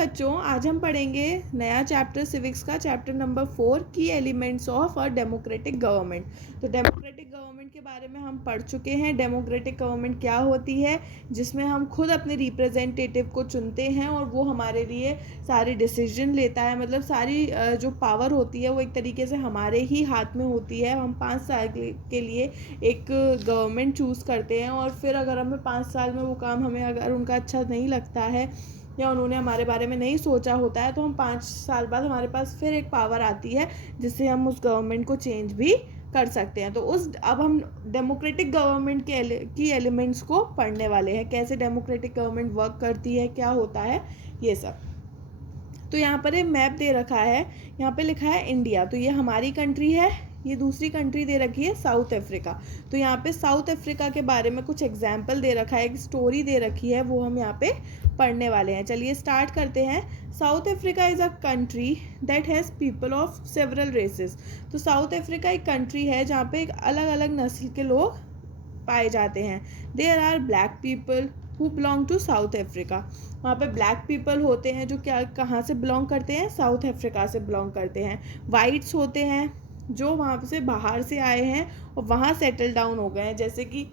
बच्चों, आज हम पढ़ेंगे नया चैप्टर सिविक्स का, चैप्टर नंबर 4, की elements of a democratic government. तो डेमोक्रेटिक गवर्नमेंट के बारे में हम पढ़ चुके हैं। डेमोक्रेटिक गवर्नमेंट क्या होती है, जिसमें हम खुद अपने रिप्रेजेंटेटिव को चुनते हैं और वो हमारे लिए सारे डिसीजन लेता है। मतलब सारी जो पावर होती है वो एक तरीके से हमारे ही हाथ में होती है। हम 5 साल के लिए एक गवर्नमेंट चूज़ करते हैं और फिर अगर हमें 5 साल में वो काम हमें अगर उनका अच्छा नहीं लगता है या उन्होंने हमारे बारे में नहीं सोचा होता है, तो हम 5 साल बाद हमारे पास फिर एक पावर आती है जिससे हम उस गवर्नमेंट को चेंज भी कर सकते हैं। तो अब हम डेमोक्रेटिक गवर्नमेंट की एलिमेंट्स को पढ़ने वाले हैं, कैसे डेमोक्रेटिक गवर्नमेंट वर्क करती है, क्या होता है, ये सब। तो यहाँ पर एक मैप दे रखा है, यहाँ पे लिखा है इंडिया, तो ये हमारी कंट्री है। ये दूसरी कंट्री दे रखी है साउथ अफ्रीका। तो यहाँ पे साउथ अफ्रीका के बारे में कुछ एग्जाम्पल दे रखा है, एक स्टोरी दे रखी है, वो हम यहाँ पे पढ़ने वाले हैं। चलिए स्टार्ट करते हैं। South Africa is a country that has people of several races. तो साउथ अफ्रीका एक कंट्री है जहाँ पे एक अलग अलग नस्ल के लोग पाए जाते हैं। There are black people who belong to South Africa. वहाँ पे ब्लैक पीपल होते हैं जो कहाँ से बिलोंग करते हैं, साउथ अफ्रीका से बिलोंग करते हैं। वाइट्स होते हैं जो वहाँ से बाहर से आए हैं और वहाँ सेटल डाउन हो गए हैं। जैसे कि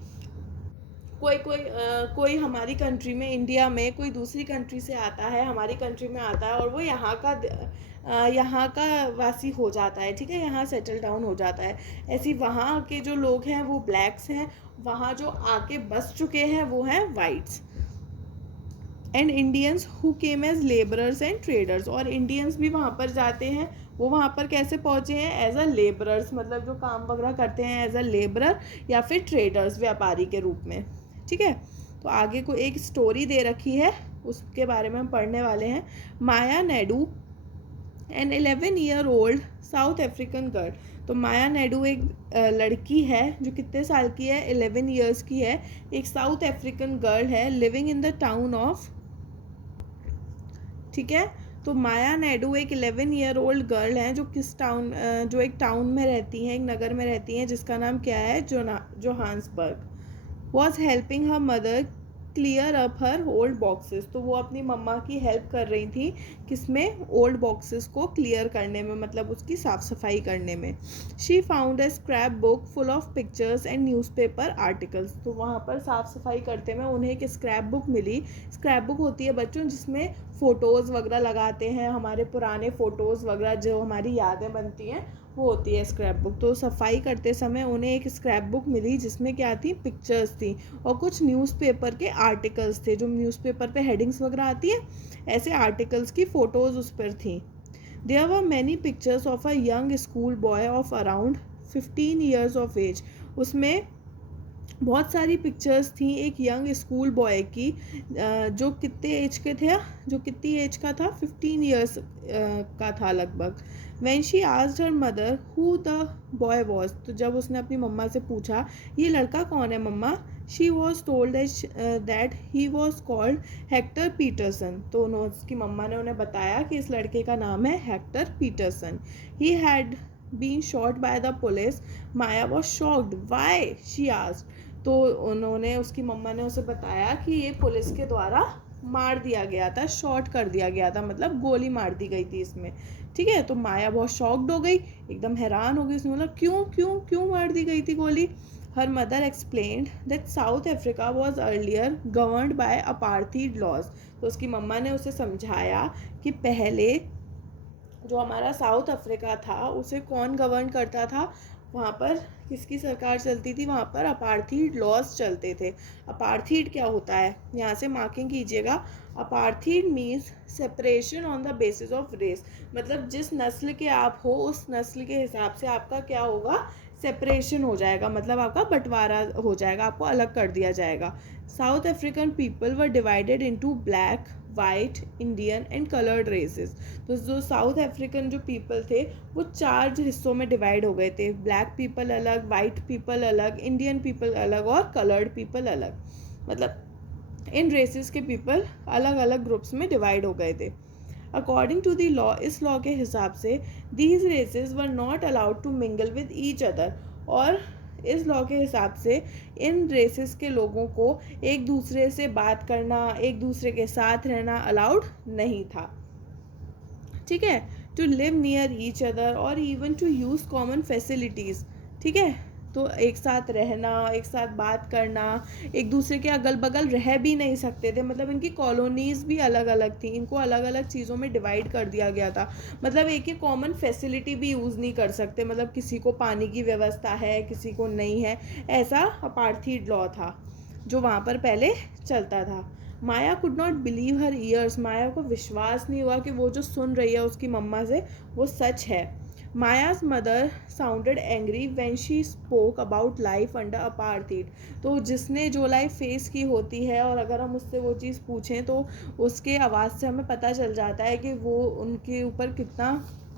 कोई हमारी कंट्री में, इंडिया में कोई दूसरी कंट्री से आता है, हमारी कंट्री में आता है और वो यहाँ का वासी हो जाता है, ठीक है, यहाँ सेटल डाउन हो जाता है। ऐसी वहाँ के जो लोग हैं वो ब्लैक्स हैं, वहाँ जो आके बस चुके हैं वो हैं whites. And Indians who came as labourers and traders. और इंडियंस भी वहाँ पर जाते हैं, वो वहाँ पर कैसे पहुँचे हैं, एज अ लेबरर्स, मतलब जो काम वगैरह करते हैं एज अ लेबरर या फिर ट्रेडर्स, व्यापारी के रूप में, ठीक है। तो आगे को एक स्टोरी दे रखी है, उसके बारे में हम पढ़ने वाले हैं। Maya Naidu an 11-year-old south African girl. तो माया नायडू एक लड़की है जो कितने साल की है, 11 ईयर्स की है, एक साउथ अफ्रीकन गर्ल है, living in the town of, ठीक है। तो माया नायडू एक 11-year-old गर्ल है जो जो एक टाउन में रहती हैं, एक नगर में रहती हैं, जिसका नाम क्या है, Johannesburg. Was helping her mother clear up her old boxes. तो वो अपनी मम्मा की हेल्प कर रही थी किसमें, ओल्ड बॉक्सेस को क्लियर करने में, मतलब उसकी साफ़ सफाई करने में। She found a scrap book full of pictures and newspaper articles. तो वहाँ पर साफ़ सफाई करते में उन्हें एक स्क्रैप बुक मिली। स्क्रैप बुक होती है बच्चों जिसमें फ़ोटोज़ वगैरह लगाते हैं, हमारे पुराने फ़ोटोज़ वगैरह जो हमारी यादें बनती हैं, वो होती है स्क्रैप बुक। तो सफाई करते समय उन्हें एक स्क्रैप बुक मिली जिसमें क्या थी, पिक्चर्स थी और कुछ न्यूज़पेपर के आर्टिकल्स थे, जो न्यूज़पेपर पे हेडिंग्स वगैरह आती है, ऐसे आर्टिकल्स की फ़ोटोज़ उस पर थी। There were many pictures of a young school boy of around 15 years of age. उसमें बहुत सारी पिक्चर्स थी एक यंग स्कूल बॉय की, जो कितने एज के थे, जो कितनी एज का था, 15 ईयर्स का था लगभग। When she asked her mother who the boy was. तो जब उसने अपनी मम्मा से पूछा ये लड़का कौन है mama, she was told that he was called Hector Peterson. तो उसकी मम्मा ने उन्हें बताया कि इस लड़के का नाम है Hector Peterson. He had been shot by the police. Maya was shocked, why, she asked. तो उन्होंने, उसकी मम्मा ने उसे बताया कि ये पुलिस के द्वारा मार दिया गया था, शॉट कर दिया गया था, मतलब गोली मार दी गई थी इसमें, ठीक है। तो माया बहुत शॉक्ड हो गई, एकदम हैरान हो गई, उसने बोला क्यों क्यों क्यों मार दी गई थी गोली। Her mother explained that South Africa was earlier governed by apartheid laws. तो उसकी मम्मा ने उसे समझाया कि पहले जो हमारा साउथ अफ्रीका था उसे कौन गवर्न करता था, वहाँ पर किसकी सरकार चलती थी, वहाँ पर अपार्थीड लॉज चलते थे। अपार्थीड क्या होता है, यहाँ से मार्किंग कीजिएगा। Apartheid means separation on the basis of race. मतलब जिस नस्ल के आप हो उस नस्ल के हिसाब से आपका क्या होगा, सेपरेशन हो जाएगा, मतलब आपका बंटवारा हो जाएगा, आपको अलग कर दिया जाएगा। South African people were divided into black, white, Indian and coloured races. तो जो साउथ अफ्रीकन जो पीपल थे वो 4 हिस्सों में डिवाइड हो गए थे, ब्लैक पीपल अलग, वाइट पीपल अलग, इंडियन पीपल अलग और कलर्ड पीपल अलग। मतलब इन रेसेस के पीपल अलग अलग ग्रुप्स में डिवाइड हो गए थे। अकॉर्डिंग टू द लॉ, इस लॉ के हिसाब से these races were not allowed to mingle with each other. और इस लॉ के हिसाब से इन रेसेस के लोगों को एक दूसरे से बात करना, एक दूसरे के साथ रहना अलाउड नहीं था, ठीक है, to live near each other और even to use common facilities, ठीक है। तो एक साथ रहना, एक साथ बात करना, एक दूसरे के अगल बगल रह भी नहीं सकते थे, मतलब इनकी कॉलोनीज़ भी अलग अलग थी, इनको अलग अलग चीज़ों में डिवाइड कर दिया गया था, मतलब एक ही कॉमन फैसिलिटी भी यूज़ नहीं कर सकते, मतलब किसी को पानी की व्यवस्था है, किसी को नहीं है, ऐसा अपार्थीड लॉ था जो वहाँ पर पहले चलता था। Maya could not believe her ears, Maya को विश्वास नहीं हुआ कि वो जो सुन रही है उसकी मम्मा से वो सच है। Maya's mother sounded angry when she spoke about life under apartheid, तो जिसने जो लाइफ फेस की होती है और अगर हम उससे वो चीज़ पूछें तो उसके आवाज़ से हमें पता चल जाता है कि वो उनके ऊपर कितना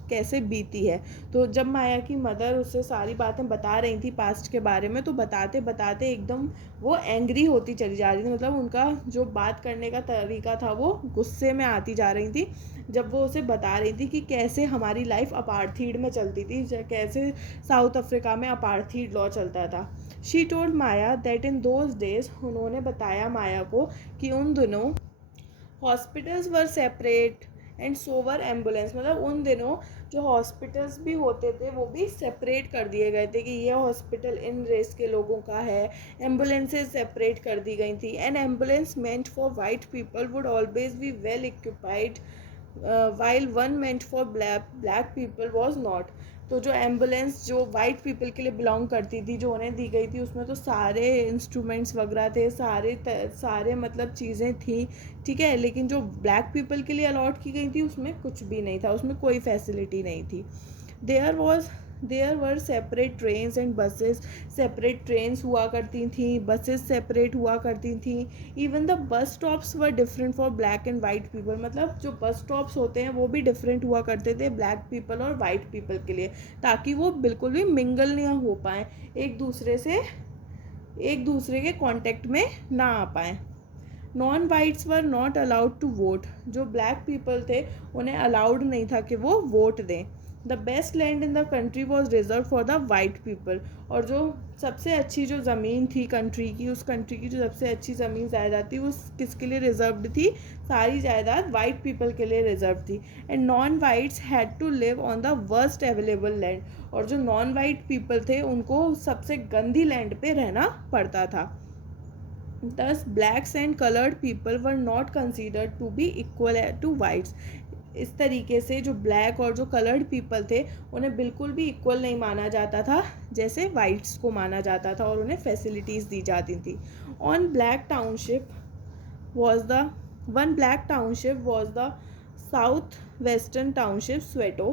कैसे बीती है। तो जब माया की मदर उससे सारी बातें बता रही थी पास्ट के बारे में, तो बताते बताते एकदम वो एंग्री होती चली जा रही थी, मतलब उनका जो बात करने का तरीका था वो गुस्से में आती जा रही थी जब वो उसे बता रही थी कि कैसे हमारी लाइफ अपार्थीड में चलती थी, कैसे साउथ अफ्रीका में अपार्थीड लॉ चलता था। She told Maya that in those days, उन्होंने बताया माया को कि उन दिनों hospitals were separate and so were ambulance, मतलब उन दिनों जो हॉस्पिटल्स भी होते थे वो भी सेपरेट कर दिए गए थे कि ये हॉस्पिटल इन रेस के लोगों का है, एम्बुलेंसेज सेपरेट कर दी गई थी, and ambulance meant for white people would always be well equipped while one meant for black people was not. तो जो एम्बुलेंस जो वाइट पीपल के लिए बिलोंग करती थी, जो उन्हें दी गई थी, उसमें तो सारे इंस्ट्रूमेंट्स वगैरह थे, सारे मतलब चीज़ें थी, ठीक है, लेकिन जो ब्लैक पीपल के लिए अलॉट की गई थी उसमें कुछ भी नहीं था, उसमें कोई फैसिलिटी नहीं थी। There were separate trains and buses, separate trains हुआ करती थी, बसेस सेपरेट हुआ करती थी, even the bus stops were different for black and white people, मतलब जो बस स्टॉप्स होते हैं वो भी डिफरेंट हुआ करते थे ब्लैक पीपल और वाइट पीपल के लिए, ताकि वो बिल्कुल भी मिंगल नहीं हो पाए, एक दूसरे के कांटेक्ट में ना आ पाए। Non whites were not allowed to vote, जो ब्लैक पीपल थे उन्हें अलाउड नहीं था कि वो वोट दें। The best land in the country was reserve for the white people, और जो सबसे अच्छी जो ज़मीन थी कंट्री की, उस कंट्री की जो सबसे अच्छी ज़मीन जायदाद थी वो किसके लिए रिजर्व्ड थी, सारी जायदाद वाइट पीपल के लिए रिजर्व थी। And non whites had to live on the worst available land, और जो नॉन वाइट पीपल थे उनको सबसे गंदी लैंड पे रहना पड़ता था। Thus, blacks and colored people were not considered to be equal to whites. इस तरीके से जो ब्लैक और जो कलर्ड पीपल थे उन्हें बिल्कुल भी इक्वल नहीं माना जाता था जैसे वाइट्स को माना जाता था, और उन्हें फैसिलिटीज़ दी जाती थी। On black township was the one black township was the south western township Soweto.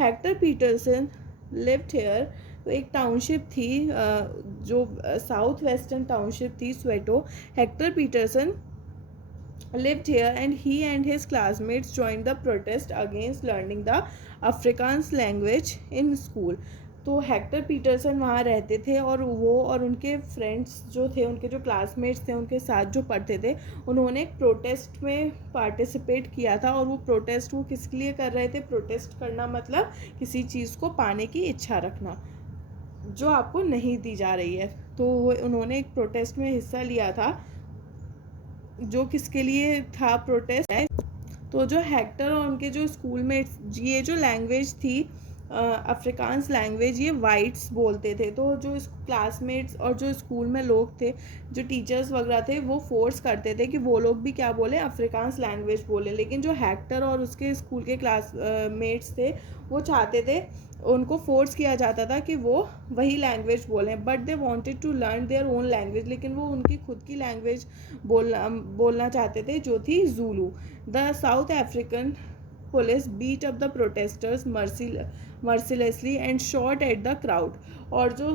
Hector Peterson lived here, तो एक टाउनशिप थी जो साउथ वेस्टर्न टाउनशिप थी Soweto. Hector Peterson lived here and he and his classmates joined the protest against learning the Afrikaans language in school. तो Hector Peterson वहाँ रहते थे और वो और उनके फ्रेंड्स जो थे, उनके जो क्लासमेट्स थे उनके साथ जो पढ़ते थे, उन्होंने एक प्रोटेस्ट में पार्टिसिपेट किया था। और वो प्रोटेस्ट वो किसके लिए कर रहे थे, प्रोटेस्ट करना मतलब किसी चीज़ को पाने की इच्छा रखना जो आपको नहीं दी जा रही है। तो उन्होंने एक प्रोटेस्ट में हिस्सा लिया था, जो किसके लिए था प्रोटेस्ट है। तो जो हेक्टर और उनके जो स्कूल में ये जो लैंग्वेज थी अफ्रीकान्स लैंग्वेज, ये वाइट्स बोलते थे। तो जो क्लासमेट्स और जो स्कूल में लोग थे, जो टीचर्स वगैरह थे, वो फोर्स करते थे कि वो लोग भी क्या बोले, अफ्रीकान्स लैंग्वेज बोले। लेकिन जो हेक्टर और उसके स्कूल के क्लासमेट्स थे वो चाहते थे, उनको फोर्स किया जाता था कि वो वही लैंग्वेज बोलें, but they wanted to learn their own language, लेकिन वो उनकी खुद की लैंग्वेज बोलना चाहते थे जो थी Zulu. The south African police beat up the protesters mercilessly and shot at the crowd. और जो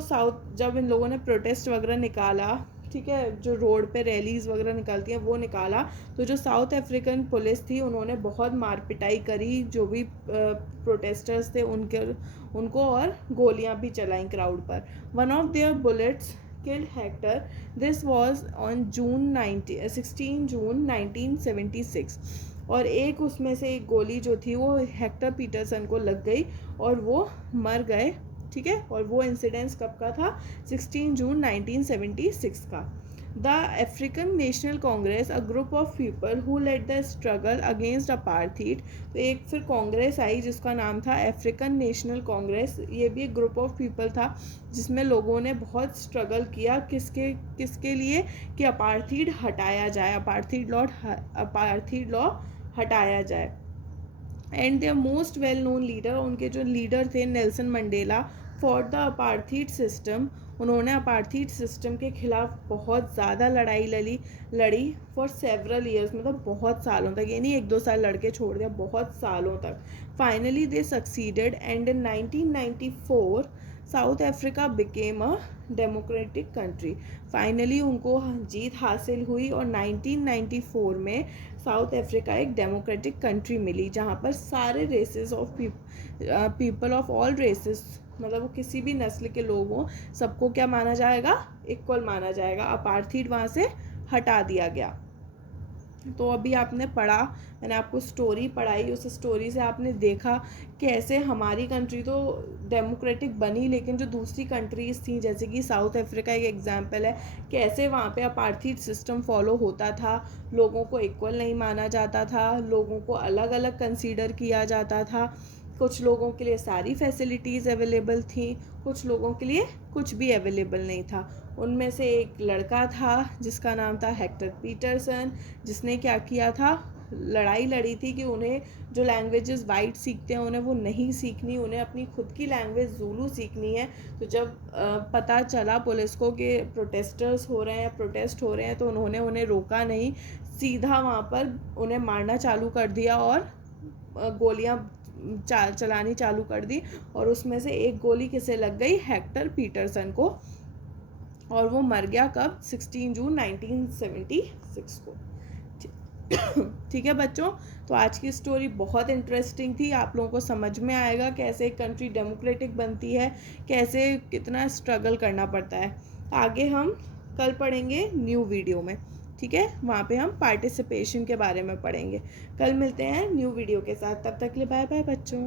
जब इन लोगों ने प्रोटेस्ट वगैरह निकाला, ठीक है, जो रोड पे रैलीज़ वगैरह निकालती हैं वो निकाला, तो जो साउथ अफ्रीकन पुलिस थी उन्होंने बहुत मार पिटाई करी जो भी प्रोटेस्टर्स थे उनको, और गोलियां भी चलाई क्राउड पर। One of their bullets killed Hector. This was on 16 जून 1976, और एक उसमें से एक गोली जो थी वो हेक्टर पीटरसन को लग गई और वो मर गए ठीक है, और वो इंसिडेंस कब का था? 16 जून 1976 का। The African National Congress, a group of people who led the struggle against apartheid. तो एक फिर कांग्रेस आई जिसका नाम था अफ्रीकन नेशनल कांग्रेस। ये भी एक ग्रुप ऑफ पीपल था जिसमें लोगों ने बहुत स्ट्रगल किया किसके किसके लिए, कि अपार्थीड हटाया जाए, अपार्थीड लॉ हटाया जाए। And their most well known leader, उनके जो लीडर थे Nelson Mandela, for the apartheid system. उन्होंने अपार्थीड सिस्टम के खिलाफ बहुत ज़्यादा लड़ी फॉर सेवरल ईयर्स, मतलब बहुत सालों तक, ये नहीं 1-2 साल लड़के छोड़ दिया, बहुत सालों तक। Finally they succeeded and in 1994 South Africa became a democratic country. Finally उनको जीत हासिल हुई और 1994 में साउथ अफ्रीका एक डेमोक्रेटिक कंट्री मिली जहाँ पर सारे races of people of all races, मतलब वो किसी भी नस्ल के लोग हों, सबको क्या माना जाएगा? इक्वल माना जाएगा। अपार्थीड वहाँ से हटा दिया गया। तो अभी आपने पढ़ा, मैंने आपको स्टोरी पढ़ाई, उस स्टोरी से आपने देखा कैसे हमारी कंट्री तो डेमोक्रेटिक बनी, लेकिन जो दूसरी कंट्रीज़ थी जैसे कि साउथ अफ्रीका एक एग्जांपल है, कैसे वहाँ पे अपार्थीड सिस्टम फॉलो होता था, लोगों को इक्वल नहीं माना जाता था, लोगों को अलग अलग कंसीडर किया जाता था, कुछ लोगों के लिए सारी फैसिलिटीज़ अवेलेबल थी, कुछ लोगों के लिए कुछ भी अवेलेबल नहीं था। उनमें से एक लड़का था जिसका नाम था हेक्टर पीटरसन, जिसने क्या किया था? लड़ाई लड़ी थी कि उन्हें जो लैंग्वेजेस वाइट सीखते हैं उन्हें वो नहीं सीखनी, उन्हें अपनी खुद की लैंग्वेज ज़ूलू सीखनी है। तो जब पता चला पुलिस को कि प्रोटेस्टर्स हो रहे हैं, प्रोटेस्ट हो रहे हैं, तो उन्होंने उन्हें रोका नहीं, सीधा वहाँ पर उन्हें मारना चालू कर दिया और गोलियाँ चलानी चालू कर दी। और उसमें से एक गोली किसे लग गई? हेक्टर पीटरसन को, और वो मर गया कब? 16 जून 1976 को। ठीक है बच्चों, तो आज की स्टोरी बहुत इंटरेस्टिंग थी। आप लोगों को समझ में आएगा कैसे एक कंट्री डेमोक्रेटिक बनती है, कैसे कितना स्ट्रगल करना पड़ता है। आगे हम कल पढ़ेंगे न्यू वीडियो में, ठीक है, वहाँ पे हम पार्टिसिपेशन के बारे में पढ़ेंगे। कल मिलते हैं न्यू वीडियो के साथ, तब तक के लिए बाय बाय बच्चों।